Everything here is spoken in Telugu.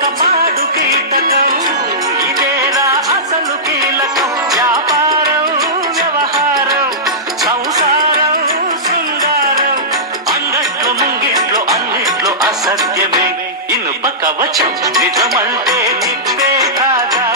ఒక పాడు కీటకం ఇదేరా అసలు కీలకం వ్యాపారం వ్యవహారం సంసారం శృంగారం అంగట్లో ముంగిట్లో అన్నిట్లో అసత్యమే ఇనుప కవచం నిజమంటే నిప్పే కాగా